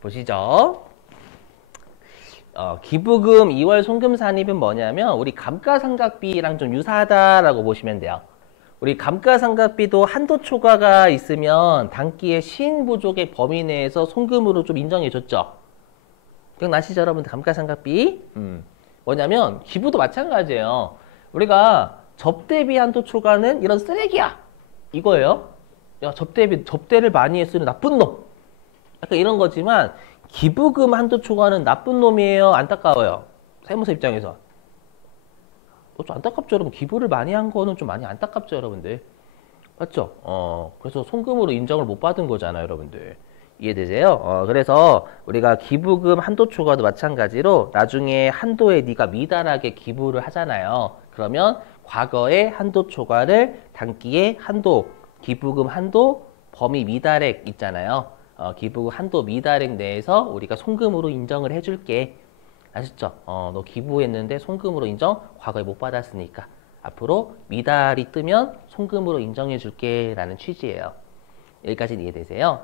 보시죠. 기부금 2월 송금 산입은 뭐냐면 우리 감가상각비랑 좀 유사하다라고 보시면 돼요. 우리 감가상각비도 한도 초과가 있으면 단기의 시행부족의 범위 내에서 송금으로 좀 인정해줬죠. 기억나시죠, 여러분들? 감가상각비. 뭐냐면 기부도 마찬가지예요. 우리가 접대비 한도 초과는 이런 쓰레기야 이거예요. 야, 접대를 많이 했으니 나쁜 놈. 약간 이런 거지만 기부금 한도 초과는 나쁜 놈이에요, 안타까워요? 세무서 입장에서. 좀 안타깝죠, 여러분. 기부를 많이 한 거는 좀 많이 안타깝죠, 여러분들. 맞죠? 그래서 송금으로 인정을 못 받은 거잖아요, 여러분들. 이해되세요? 그래서 우리가 기부금 한도 초과도 마찬가지로 나중에 한도에 네가 미달하게 기부를 하잖아요. 그러면 과거의 한도 초과를 단기의 한도, 기부금 한도, 범위 미달액 있잖아요. 기부금 한도 미달액 내에서 우리가 송금으로 인정을 해줄게. 아셨죠? 너 기부했는데 송금으로 인정? 과거에 못 받았으니까 앞으로 미달이 뜨면 송금으로 인정해줄게 라는 취지예요. 여기까지는 이해되세요?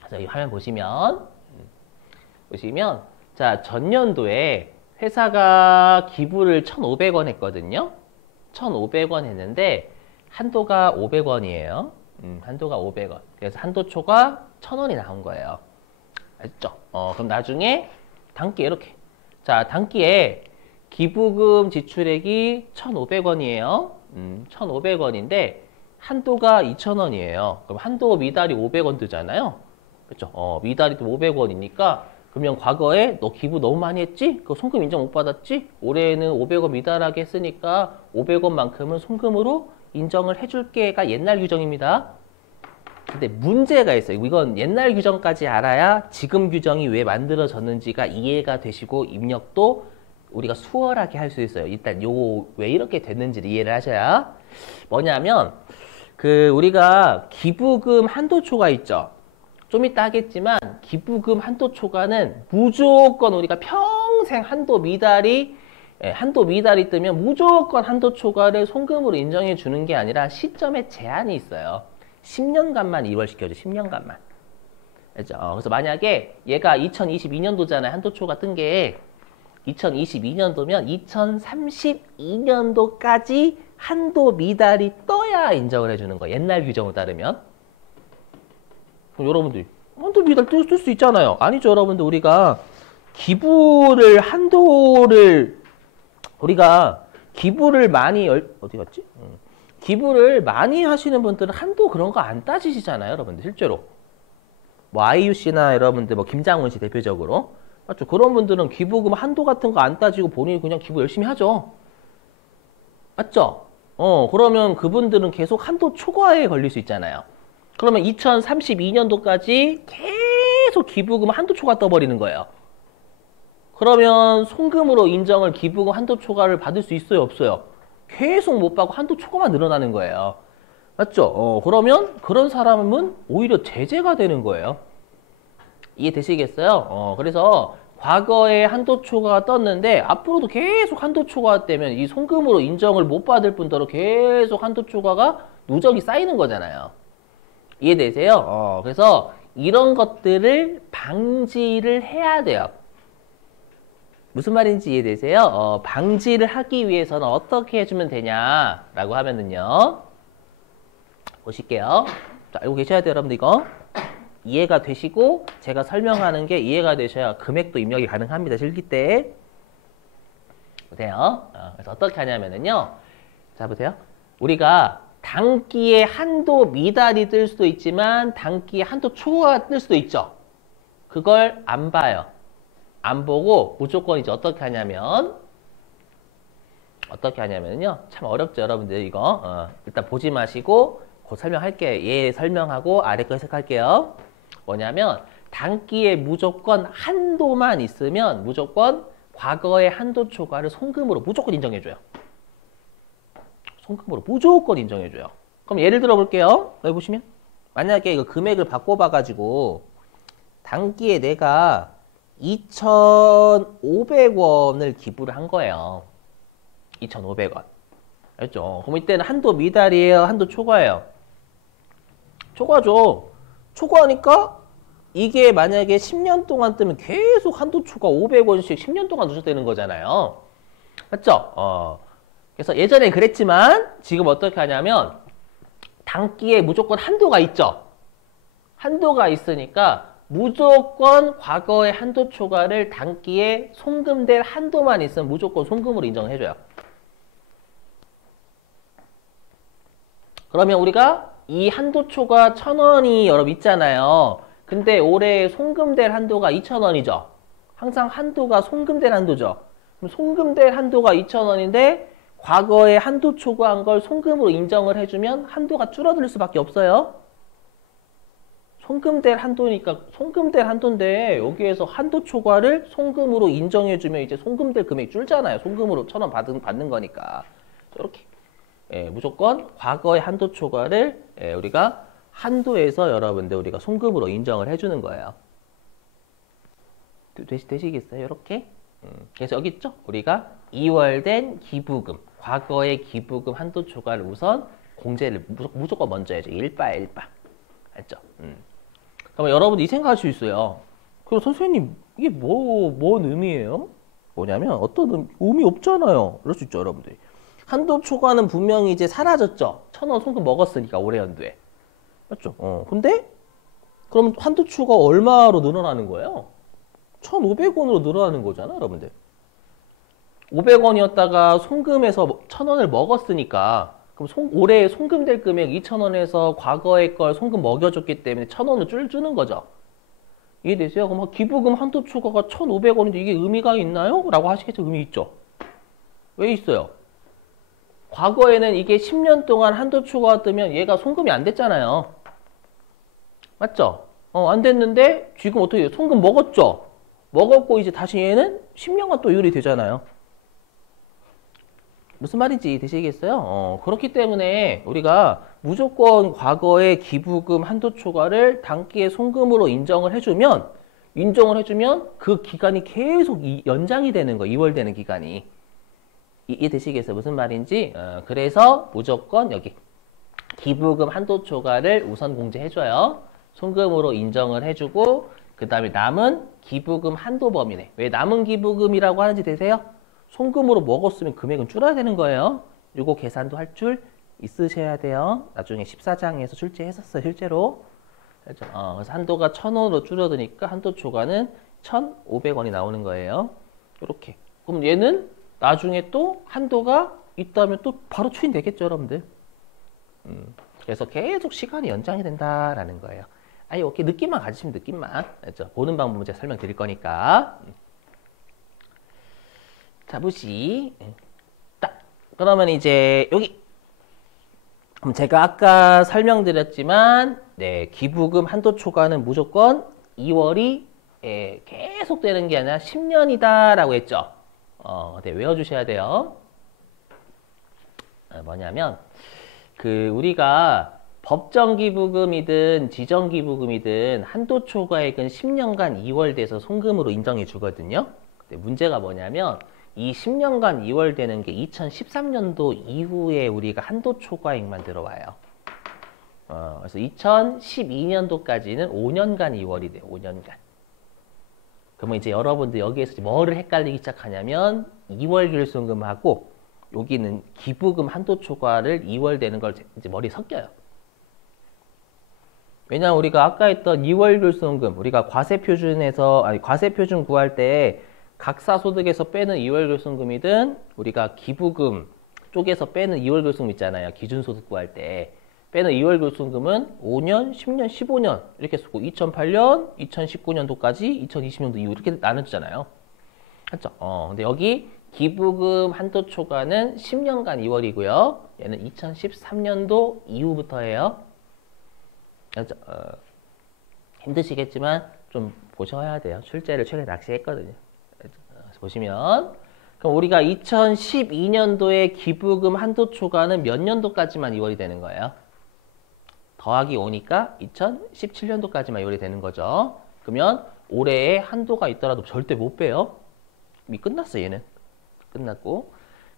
그래서 이 화면 보시면 자, 전년도에 회사가 기부를 1,500원 했거든요. 1,500원 했는데 한도가 500원이에요. 한도가 500원. 그래서 한도 초과 1,000원이 나온 거예요. 알죠? 그럼 나중에 단기에 이렇게. 자, 단기에 기부금 지출액이 1,500원이에요. 1,500원인데 한도가 2,000원이에요. 그럼 한도 미달이 500원 뜨잖아요. 그렇죠? 미달이 또 500원이니까 그러면 과거에 너 기부 너무 많이 했지? 그 송금 인정 못 받았지? 올해는 500원 미달하게 했으니까 500원만큼은 송금으로 인정을 해줄게가 옛날 규정입니다. 근데 문제가 있어요. 이건 옛날 규정까지 알아야 지금 규정이 왜 만들어졌는지가 이해가 되시고 입력도 우리가 수월하게 할 수 있어요. 일단 요거 왜 이렇게 됐는지를 이해를 하셔야. 뭐냐면 우리가 기부금 한도 초과 있죠. 좀 이따 하겠지만 기부금 한도 초과는 무조건 우리가 평생 한도 미달이 뜨면 무조건 한도 초과를 송금으로 인정해 주는 게 아니라 시점에 제한이 있어요. 10년간만 이월시켜줘. 10년간만. 알죠? 그래서 만약에 얘가 2022년도잖아요. 한도 초과 뜬 게 2022년도면 2032년도까지 한도 미달이 떠야 인정을 해주는 거예요. 옛날 규정을 따르면. 그럼 여러분들 한도 미달 뜰 수 있잖아요. 아니죠, 여러분들. 우리가 우리가 기부를 많이 어디 갔지? 기부를 많이 하시는 분들은 한도 그런 거 안 따지시잖아요, 여러분들. 실제로 뭐 아이유 씨나 여러분들 뭐 김장훈 씨 대표적으로 맞죠? 그런 분들은 기부금 한도 같은 거 안 따지고 본인이 그냥 기부 열심히 하죠. 맞죠? 그러면 그분들은 계속 한도 초과에 걸릴 수 있잖아요. 그러면 2032년도까지 계속 기부금 한도 초과 떠버리는 거예요. 그러면 송금으로 인정을 기부금 한도 초과를 받을 수 있어요, 없어요? 계속 못 받고 한도 초과만 늘어나는 거예요. 맞죠? 그러면 그런 사람은 오히려 제재가 되는 거예요. 이해되시겠어요? 그래서 과거에 한도 초과가 떴는데 앞으로도 계속 한도 초과가 되면 이 송금으로 인정을 못 받을 뿐더러 계속 한도 초과가 누적이 쌓이는 거잖아요. 이해되세요? 그래서 이런 것들을 방지를 해야 돼요. 무슨 말인지 이해되세요? 방지를 하기 위해서는 어떻게 해주면 되냐라고 하면은요. 보실게요. 자, 알고 계셔야 돼요, 여러분들 이거. 이해가 되시고 제가 설명하는 게 이해가 되셔야 금액도 입력이 가능합니다. 실기 때. 보세요. 그래서 어떻게 하냐면은요. 자, 보세요. 우리가 단기에 한도 미달이 뜰 수도 있지만 단기에 한도 초과가 뜰 수도 있죠. 그걸 안 봐요. 안 보고 무조건 이제 어떻게 하냐면요. 참 어렵죠, 여러분들 이거. 일단 보지 마시고 곧 설명할게요. 얘 설명하고 아래 거 해석할게요. 뭐냐면 단기에 무조건 한도만 있으면 무조건 과거의 한도 초과를 송금으로 무조건 인정해줘요. 송금으로 무조건 인정해줘요. 그럼 예를 들어 볼게요. 여기 보시면 만약에 이거 금액을 바꿔봐가지고 단기에 내가 2,500원을 기부를 한 거예요. 2,500원. 알죠? 그럼 이때는 한도 미달이에요? 한도 초과예요? 초과죠. 초과하니까 이게 만약에 10년 동안 뜨면 계속 한도초가 500원씩 10년 동안 누적되는 거잖아요. 맞죠? 그래서 예전에 그랬지만 지금 어떻게 하냐면 단기에 무조건 한도가 있죠. 한도가 있으니까 무조건 과거의 한도 초과를 단기에 송금될 한도만 있으면 무조건 송금으로 인정해줘요. 그러면 우리가 이 한도 초과 1,000원이 여러분 있잖아요. 근데 올해 송금될 한도가 2,000원이죠. 항상 한도가 송금될 한도죠. 그럼 송금될 한도가 2,000원인데 과거에 한도 초과한 걸 송금으로 인정을 해주면 한도가 줄어들 수밖에 없어요. 송금될 한도니까 송금될 한도인데 여기에서 한도 초과를 송금으로 인정해주면 이제 송금될 금액이 줄잖아요. 송금으로 1,000원 받는 거니까. 이렇게 무조건 과거의 한도 초과를 우리가 한도에서 여러분들 우리가 송금으로 인정을 해주는 거예요. 되시겠어요? 이렇게? 그래서 여기 있죠? 우리가 2월 된 기부금, 과거의 기부금 한도 초과를 우선 공제를 무조건 먼저 해야죠. 일바. 알죠? 그러면 여러분들 이 생각할 수 있어요. 그럼 선생님, 이게 뭔 의미예요? 뭐냐면 어떤 의미 없잖아요. 그럴 수 있죠, 여러분들이. 한도 초과는 분명히 이제 사라졌죠. 1,000원 송금 먹었으니까 올해 연도에. 맞죠? 근데 그럼 한도 초과 얼마로 늘어나는 거예요? 1,500원으로 늘어나는 거잖아, 여러분들. 500원이었다가 송금해서 1,000원을 먹었으니까 그럼 올해 송금될 금액 2,000원에서 과거의 걸 송금 먹여줬기 때문에 1,000원을 주는 거죠. 이해되세요? 그럼 기부금 한도 초과가 1,500원인데 이게 의미가 있나요? 라고 하시겠죠? 의미 있죠. 왜 있어요? 과거에는 이게 10년 동안 한도 초과가 뜨면 얘가 송금이 안 됐잖아요. 맞죠? 안 됐는데 지금 어떻게 해요? 송금 먹었죠? 먹었고 이제 다시 얘는 10년간 또 유율이 되잖아요. 무슨 말인지 되시겠어요? 그렇기 때문에 우리가 무조건 과거의 기부금 한도 초과를 단기에 송금으로 인정을 해주면 그 기간이 계속 연장이 되는 거예요. 2월 되는 기간이. 이해되시겠어요? 무슨 말인지? 그래서 무조건 여기 기부금 한도 초과를 우선 공제해줘요. 송금으로 인정을 해주고 그 다음에 남은 기부금 한도 범위네. 왜 남은 기부금이라고 하는지 되세요? 송금으로 먹었으면 금액은 줄어야 되는 거예요. 이거 계산도 할 줄 있으셔야 돼요. 나중에 14장에서 출제했었어요. 실제로. 그래서 한도가 1,000원으로 줄어드니까 한도 초과는 1,500원이 나오는 거예요. 이렇게. 그럼 얘는 나중에 또 한도가 있다면 또 바로 추인되겠죠, 여러분들. 그래서 계속 시간이 연장이 된다라는 거예요. 이렇게 느낌만 가지시면 느낌만. 그렇죠? 보는 방법은 제가 설명드릴 거니까. 자, 보시. 딱. 그러면 이제 여기. 그럼 제가 아까 설명드렸지만, 기부금 한도 초과는 무조건 2월이 계속 되는 게 아니라 10년이다라고 했죠. 외워주셔야 돼요. 뭐냐면, 우리가 법정 기부금이든 지정 기부금이든 한도 초과액은 10년간 2월 돼서 송금으로 인정해 주거든요. 근데 문제가 뭐냐면, 이 10년간 2월 되는 게 2013년도 이후에 우리가 한도 초과액만 들어와요. 그래서 2012년도까지는 5년간 2월이 돼요. 5년간. 그러면 이제 여러분들 여기에서 뭐를 헷갈리기 시작하냐면 2월 결손금하고 여기는 기부금 한도 초과를 2월 되는 걸 이제 머리에 섞여요. 왜냐면 우리가 아까 했던 2월 결손금, 우리가 과세표준 구할 때 각사소득에서 빼는 2월 결손금이든 우리가 기부금 쪽에서 빼는 2월 결손금 있잖아요. 기준소득 구할 때 빼는 2월 결손금은 5년, 10년, 15년 이렇게 쓰고 2008년, 2019년도까지 2020년도 이후 이렇게 나눠주잖아요. 맞죠? 근데 여기 기부금 한도 초과는 10년간 2월이고요. 얘는 2013년도 이후부터예요. 맞죠? 힘드시겠지만 좀 보셔야 돼요. 출제를 최근에 낚시했거든요. 보시면 그럼 우리가 2012년도에 기부금 한도 초과는 몇 년도까지만 2월이 되는 거예요? 더하기 5니까 2017년도까지만 2월이 되는 거죠. 그러면 올해에 한도가 있더라도 절대 못 빼요. 이미 끝났어, 얘는. 끝났고.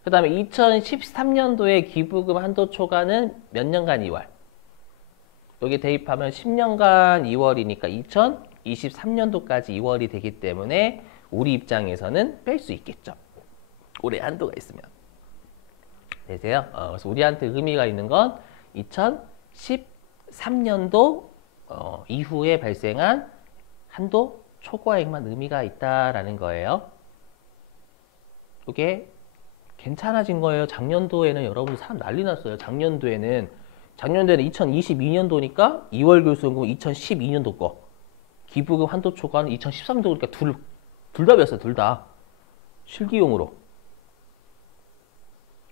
그 다음에 2013년도에 기부금 한도 초과는 몇 년간 2월? 여기 대입하면 10년간 2월이니까 2023년도까지 2월이 되기 때문에 우리 입장에서는 뺄 수 있겠죠. 올해 한도가 있으면. 되세요? 그래서 우리한테 의미가 있는 건 2013년도 이후에 발생한 한도 초과액만 의미가 있다라는 거예요. 이게 괜찮아진 거예요. 작년도에는 여러분들 사람 난리 났어요. 작년도에는 2022년도니까 2월 교수연금 2012년도 거, 기부금 한도 초과는 2013년도, 그러니까 둘 다 뺐어요. 둘 다 실기용으로.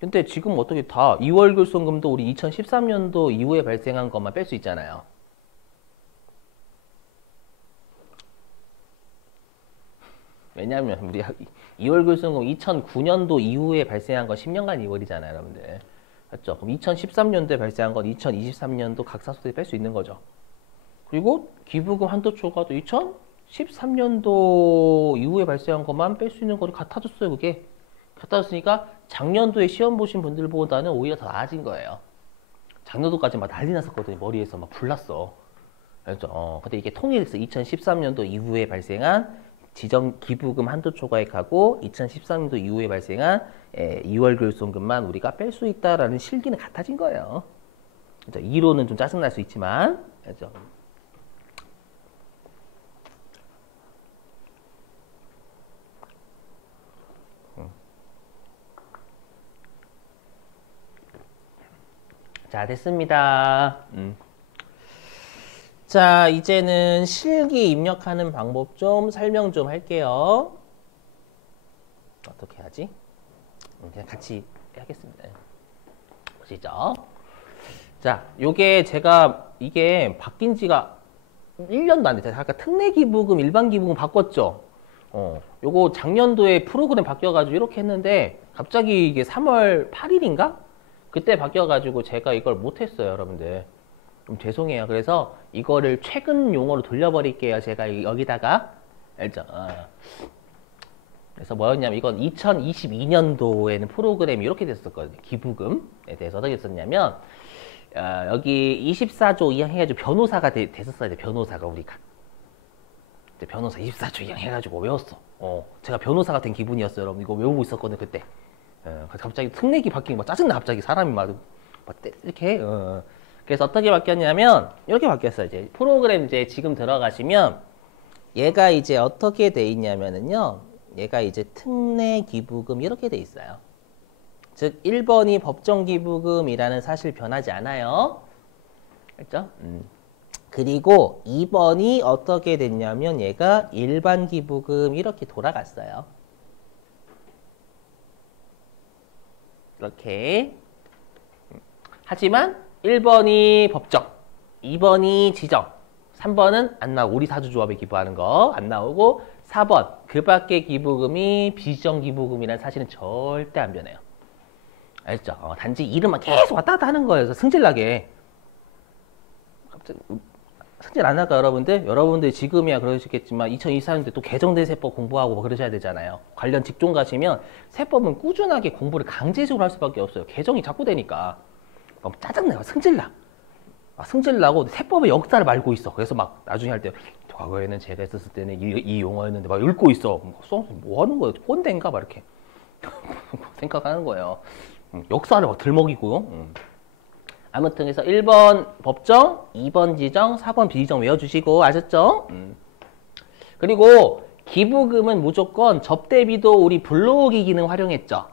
근데 지금 어떻게 다 2월 교수연금도 우리 2013년도 이후에 발생한 것만 뺄 수 있잖아요. 왜냐하면 우리 2월 교수연금 2009년도 이후에 발생한 건 10년간 2월이잖아요, 여러분들. 맞죠? 그럼 2013년도에 발생한 건 2023년도 각사소득에 뺄 수 있는 거죠. 그리고 기부금 한도 초과도 2013년도 이후에 발생한 것만 뺄 수 있는 거를 같아줬어요, 그게. 같아줬으니까 작년도에 시험 보신 분들보다는 오히려 더 나아진 거예요. 작년도까지 막 난리 났었거든요. 머리에서 막 불났어. 알죠? 근데 이게 통일했어. 2013년도 이후에 발생한 지정 기부금 한도 초과액하고 2013년도 이후에 발생한 2월 교수연금만 우리가 뺄 수 있다라는 실기는 같아진 거예요. 그렇죠? 이론은 좀 짜증날 수 있지만, 그렇죠? 자, 됐습니다. 자, 이제는 실기 입력하는 방법 좀 설명 좀 할게요. 어떻게 하지? 그냥 같이 하겠습니다. 보시죠. 자, 요게 제가 이게 바뀐 지가 1년도 안 됐어요. 아까 특례기부금, 일반기부금 바꿨죠? 요거 작년도에 프로그램 바뀌어가지고 이렇게 했는데 갑자기 이게 3월 8일인가? 그때 바뀌어가지고 제가 이걸 못했어요, 여러분들. 좀 죄송해요. 그래서 이거를 최근 용어로 돌려버릴게요. 제가 여기다가. 알죠? 그래서 뭐였냐면 이건 2022년도에는 프로그램이 이렇게 됐었거든요. 기부금에 대해서 어떻게 됐었냐면 여기 24조 2항 해가지고 변호사가 됐었어야 돼. 변호사가 우리가. 변호사 24조 2항 해가지고 외웠어. 제가 변호사가 된 기분이었어요. 여러분 이거 외우고 있었거든요. 그때. 갑자기 특례기 바뀌는 거 짜증나. 갑자기 사람이 막 이렇게. 그래서 어떻게 바뀌었냐면 이렇게 바뀌었어요. 이제 프로그램 이제 지금 들어가시면 얘가 이제 어떻게 돼 있냐면은요. 얘가 이제 특례기부금 이렇게 돼 있어요. 즉 1번이 법정기부금이라는 사실 변하지 않아요. 알죠? 그리고 2번이 어떻게 됐냐면 얘가 일반기부금 이렇게 돌아갔어요. 이렇게. 하지만 1번이 법정, 2번이 지정, 3번은 안 나오고 우리 사주조합에 기부하는 거 안 나오고 4번 그 밖의 기부금이 비정기부금이라는 사실은 절대 안 변해요. 알죠? 단지 이름만 계속 왔다 갔다 하는 거예요. 승질나게. 갑자기 승질 안 날까 여러분들? 여러분들 지금이야 그러시겠지만 2024년도에 또 개정된 세법 공부하고 그러셔야 되잖아요. 관련 직종 가시면 세법은 꾸준하게 공부를 강제적으로 할 수밖에 없어요. 개정이 자꾸 되니까. 너무 짜증나요. 승질나. 승질나고 세법의 역사를 말고 있어. 그래서 막 나중에 할 때 과거에는 제가 했었을 때는 이 용어였는데 막 읽고 있어. 뭐 하는 거예요? 꼰대인가? 막 이렇게 생각하는 거예요. 역사를 막 들먹이고. 아무튼 그래서 1번 법정, 2번 지정, 4번 비정 외워주시고 아셨죠? 그리고 기부금은 무조건 접대비도 우리 불러오기 기능 활용했죠.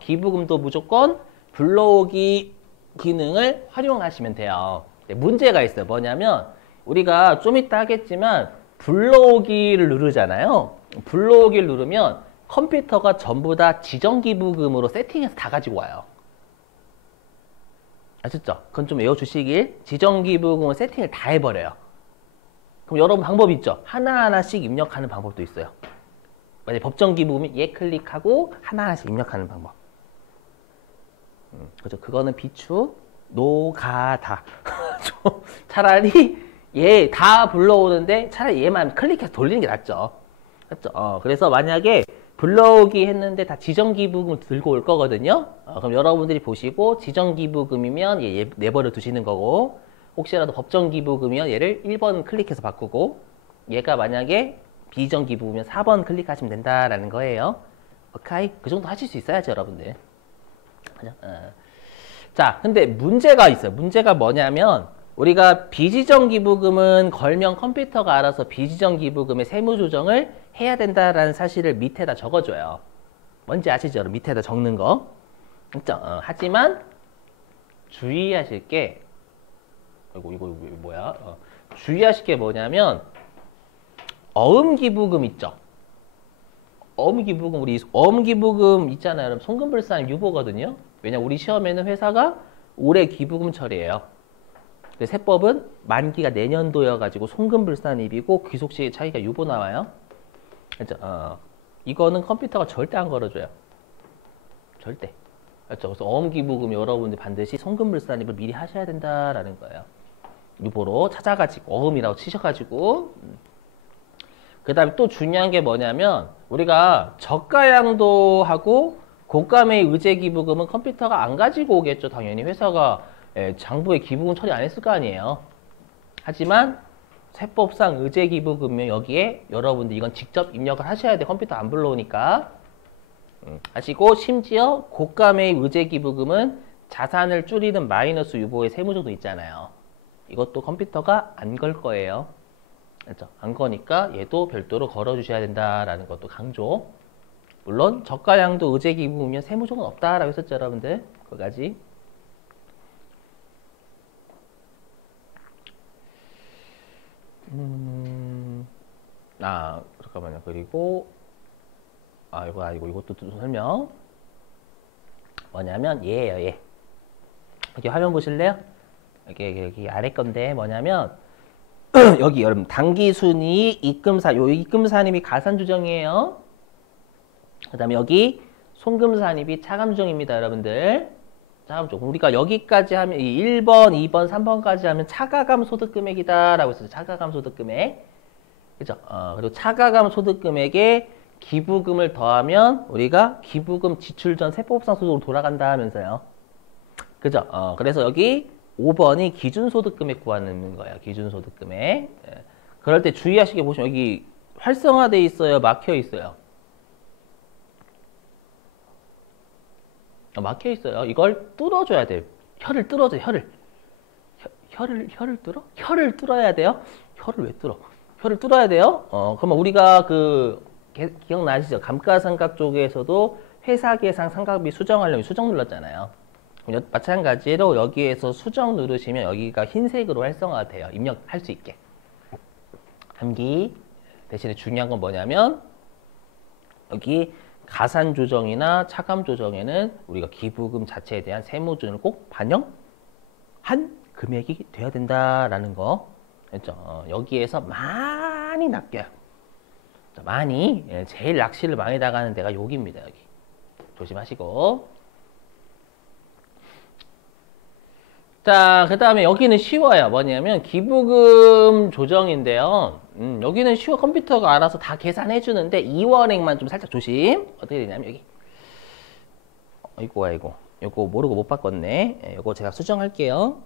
기부금도 무조건 불러오기 기능을 활용하시면 돼요. 문제가 있어요. 뭐냐면 우리가 좀 이따 하겠지만 불러오기를 누르잖아요. 불러오기를 누르면 컴퓨터가 전부 다 지정기부금으로 세팅해서 다 가지고 와요. 아셨죠? 그건 좀 외워주시길. 지정기부금을 세팅을 다 해버려요. 그럼 여러분 방법이 있죠? 하나하나씩 입력하는 방법도 있어요. 만약에 법정기부금이 얘 클릭하고 하나하나씩 입력하는 방법. 그죠? 그거는 비추, 노가다. 차라리 얘 다 불러오는데 차라리 얘만 클릭해서 돌리는 게 낫죠. 그렇죠? 그래서 만약에 불러오기 했는데 다 지정기부금을 들고 올 거거든요. 그럼 여러분들이 보시고 지정기부금이면 얘 내버려 두시는 거고 혹시라도 법정기부금이면 얘를 1번 클릭해서 바꾸고 얘가 만약에 비정기부금이면 4번 클릭하시면 된다라는 거예요. 오케이? 그 정도 하실 수 있어야죠, 여러분들. 그죠? 자, 근데 문제가 있어요. 문제가 뭐냐면 우리가 비지정기부금은 걸면 컴퓨터가 알아서 비지정기부금의 세무 조정을 해야 된다라는 사실을 밑에다 적어줘요. 뭔지 아시죠? 밑에다 적는 거. 그죠? 하지만 주의하실 게 이거 뭐야? 주의하실 게 뭐냐면 어음기부금 있죠? 어음기부금, 우리 어음기부금 있잖아요. 여러분, 송금불산 유보거든요. 왜냐, 우리 시험에는 회사가 올해 기부금철이에요. 세법은 만기가 내년도여가지고 송금불산입이고 귀속시 차이가 유보 나와요. 그렇죠? 이거는 컴퓨터가 절대 안 걸어줘요. 절대. 그렇죠? 그래서 어음기부금 여러분들 반드시 송금불산입을 미리 하셔야 된다라는 거예요. 유보로 찾아가지고 어음이라고 치셔가지고. 그 다음에 또 중요한 게 뭐냐면 우리가 저가양도하고 고가매의 의제기부금은 컴퓨터가 안 가지고 오겠죠. 당연히 회사가 장부에 기부금 처리 안 했을 거 아니에요. 하지만 세법상 의제기부금은 여기에 여러분들 이건 직접 입력을 하셔야 돼. 컴퓨터 안 불러오니까. 하시고 심지어 고가매의 의제기부금은 자산을 줄이는 마이너스 유보의 세무조도 있잖아요. 이것도 컴퓨터가 안 걸 거예요. 그렇죠? 안 거니까 얘도 별도로 걸어주셔야 된다라는 것도 강조. 물론 저가양도 의제기부금이면 세무조는 없다라고 했었죠, 여러분들. 그거까지. 잠깐만요. 그리고 이거 아니고 이것도 또 설명. 뭐냐면 얘예요, 얘. 여기 화면 보실래요? 여기 아래 건데 뭐냐면 여기 여러분 당기순이 입금사, 요 입금산입이 가산조정이에요. 그 다음에 여기 송금산입이 차감조정입니다, 여러분들. 차감조정. 우리가 여기까지 하면 1번, 2번, 3번까지 하면 차가감 소득금액이다라고 했어요. 차가감 소득금액. 그죠? 그리고 차가감 소득금액에 기부금을 더하면 우리가 기부금 지출 전 세법상 소득으로 돌아간다 하면서요. 그죠? 그래서 여기 5번이 기준소득금액 구하는 거예요. 기준소득금액. 예. 그럴 때 주의하시게 보시면 여기 활성화되어 있어요? 막혀 있어요? 막혀 있어요. 이걸 뚫어줘야 돼요. 혀를 뚫어줘요. 혀를 뚫어? 혀를 뚫어야 돼요? 혀를 왜 뚫어? 혀를 뚫어야 돼요? 그러면 우리가 기억나시죠? 감가상각 쪽에서도 회사계상 상각비 수정하려면 수정 눌렀잖아요. 마찬가지로 여기에서 수정 누르시면 여기가 흰색으로 활성화가 돼요. 입력할 수 있게. 함기. 대신에 중요한 건 뭐냐면 여기 가산 조정이나 차감 조정에는 우리가 기부금 자체에 대한 세무준을 꼭 반영한 금액이 돼야 된다라는 거. 그렇죠? 여기에서 많이 낚여요. 많이, 제일 낚시를 많이 나가는 데가 여기입니다. 여기. 조심하시고. 자, 그 다음에 여기는 쉬워요. 뭐냐면 기부금 조정인데요. 여기는 쉬워. 컴퓨터가 알아서 다 계산해 주는데 2월액만 좀 살짝 조심. 어떻게 되냐면 여기 아이고 요거 모르고 못 바꿨네. 요거 제가 수정할게요.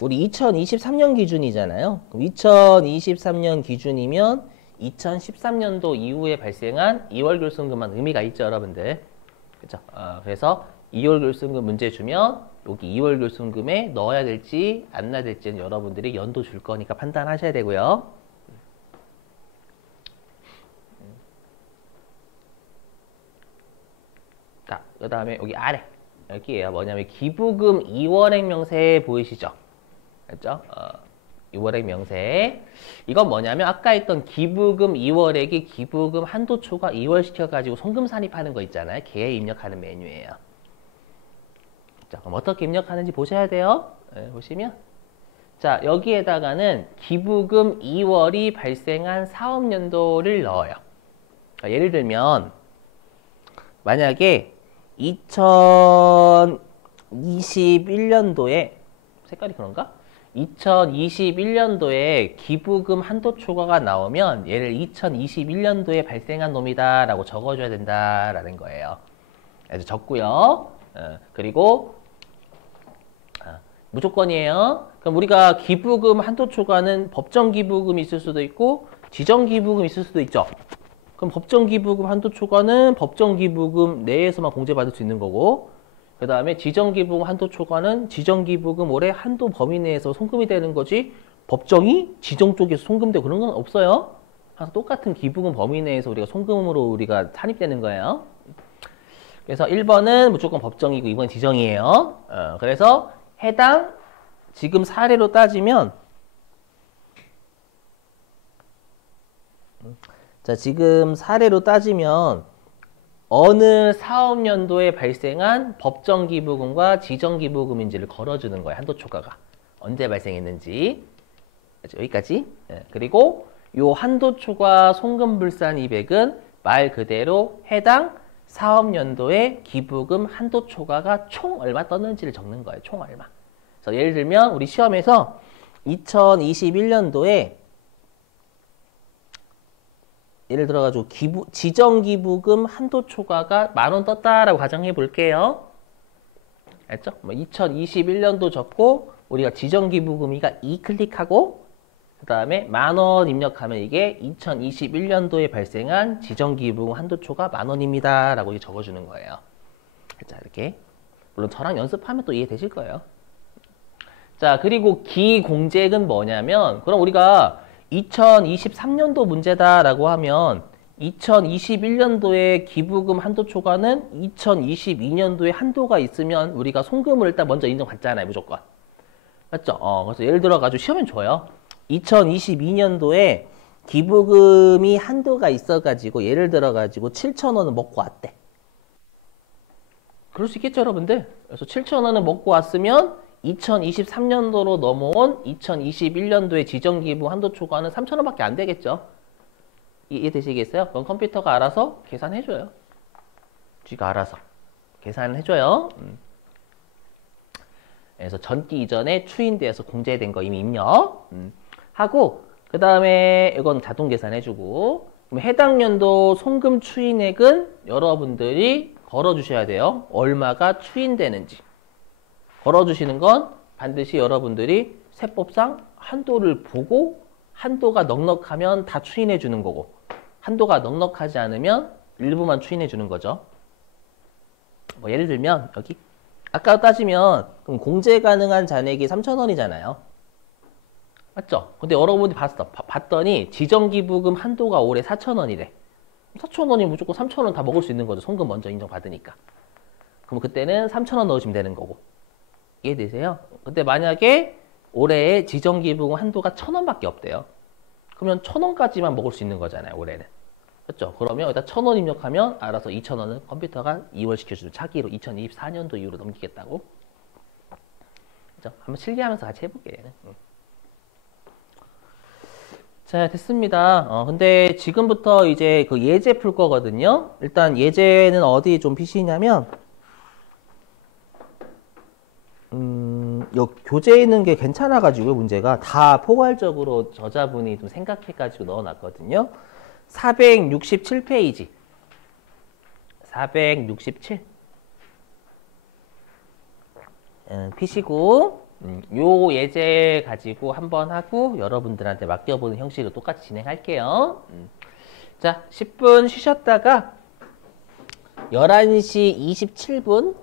우리 2023년 기준이잖아요. 그럼 2023년 기준이면 2013년도 이후에 발생한 2월 결손금만 의미가 있죠, 여러분들. 그죠? 그래서 2월 결손금 문제 주면 여기 2월 결손금에 넣어야 될지 안 넣어야 될지는 여러분들이 연도 줄 거니까 판단하셔야 되고요. 자, 그 다음에 여기 아래 여기에요. 뭐냐면 기부금 2월액 명세 보이시죠? 그렇죠? 2월액 명세. 이건 뭐냐면 아까 했던 기부금 2월액이 기부금 한도 초과 2월 시켜가지고 송금 산입하는 거 있잖아요. 걔에 입력하는 메뉴예요. 자, 그럼 어떻게 입력하는지 보셔야 돼요. 네, 보시면 자, 여기에다가는 기부금 2월이 발생한 사업연도를 넣어요. 그러니까 예를 들면 만약에 2021년도에 색깔이 그런가? 2021년도에 기부금 한도 초과가 나오면 얘를 2021년도에 발생한 놈이다 라고 적어줘야 된다라는 거예요. 그래서 적고요. 그리고 무조건이에요. 그럼 우리가 기부금 한도 초과는 법정 기부금이 있을 수도 있고 지정 기부금이 있을 수도 있죠. 그럼 법정 기부금 한도 초과는 법정 기부금 내에서만 공제받을 수 있는 거고, 그 다음에 지정 기부금 한도 초과는 지정 기부금 올해 한도 범위 내에서 송금이 되는 거지, 법정이 지정 쪽에서 송금되고 그런 건 없어요. 항상 똑같은 기부금 범위 내에서 우리가 송금으로 우리가 산입되는 거예요. 그래서 1번은 무조건 법정이고 2번은 지정이에요. 그래서 해당 지금 사례로 따지면, 자, 지금 사례로 따지면 어느 사업연도에 발생한 법정 기부금과 지정 기부금인지를 걸어주는 거예요. 한도 초과가 언제 발생했는지. 여기까지. 그리고 요 한도 초과 송금 불산 이백은 말 그대로 해당 사업연도의 기부금 한도 초과가 총 얼마 떴는지를 적는 거예요. 총 얼마. 그래서 예를 들면 우리 시험에서 2021년도에 예를 들어가지고 지정 기부금 한도 초과가 10,000원 떴다라고 가정해 볼게요. 알죠? 2021년도 적고 우리가 지정 기부금이가 2클릭하고 그 다음에 10,000원 입력하면 이게 2021년도에 발생한 지정 기부금 한도 초과 10,000원입니다. 라고 적어주는 거예요. 자, 이렇게. 물론 저랑 연습하면 또 이해되실 거예요. 자, 그리고 기공제액은 뭐냐면, 그럼 우리가 2023년도 문제다라고 하면 2021년도에 기부금 한도 초과는 2022년도에 한도가 있으면 우리가 송금을 일단 먼저 인정받잖아요. 무조건. 맞죠? 그래서 예를 들어가지고 시험엔 줘요. 2022년도에 기부금이 한도가 있어가지고 예를 들어가지고 7,000원을 먹고 왔대. 그럴 수 있겠죠, 여러분들? 그래서 7,000원을 먹고 왔으면 2023년도로 넘어온 2021년도에 지정기부 한도 초과는 3,000원밖에 안 되겠죠. 이해되시겠어요? 그건 컴퓨터가 알아서 계산해줘요. 쥐가 알아서 계산을 해줘요. 그래서 전기 이전에 추인돼서 공제된 거 이미 입력 하고, 그 다음에 이건 자동 계산해주고, 해당 연도 송금 추인액은 여러분들이 걸어주셔야 돼요. 얼마가 추인되는지. 걸어주시는 건 반드시 여러분들이 세법상 한도를 보고 한도가 넉넉하면 다 추인해 주는 거고 한도가 넉넉하지 않으면 일부만 추인해 주는 거죠. 뭐 예를 들면 여기 아까 따지면 그럼 공제 가능한 잔액이 3,000원이잖아요. 맞죠? 근데 여러분이 봤더니 지정기부금 한도가 올해 4,000원이래. 4,000원이 무조건 3,000원 다 먹을 수 있는 거죠. 송금 먼저 인정받으니까. 그럼 그때는 3,000원 넣으시면 되는 거고. 이해되세요? 근데 만약에 올해의 지정기부금 한도가 1,000원밖에 없대요. 그러면 1,000원까지만 먹을 수 있는 거잖아요, 올해는. 그렇죠? 그러면 여기다 1,000원 입력하면 알아서 2,000원은 컴퓨터가 이월시켜주는 차기로 2024년도 이후로 넘기겠다고. 그렇죠? 한번 실기하면서 같이 해볼게요, 얘는. 자, 됐습니다. 근데 지금부터 이제 그 예제 풀 거거든요. 일단 예제는 어디 좀 피시냐면, 요 교재에 있는 게 괜찮아가지고 문제가 다 포괄적으로 저자분이 좀 생각해가지고 넣어놨거든요. 467페이지. 467. 피시고, 요 예제 가지고 한번 하고 여러분들한테 맡겨보는 형식으로 똑같이 진행할게요. 자, 10분 쉬셨다가 11시 27분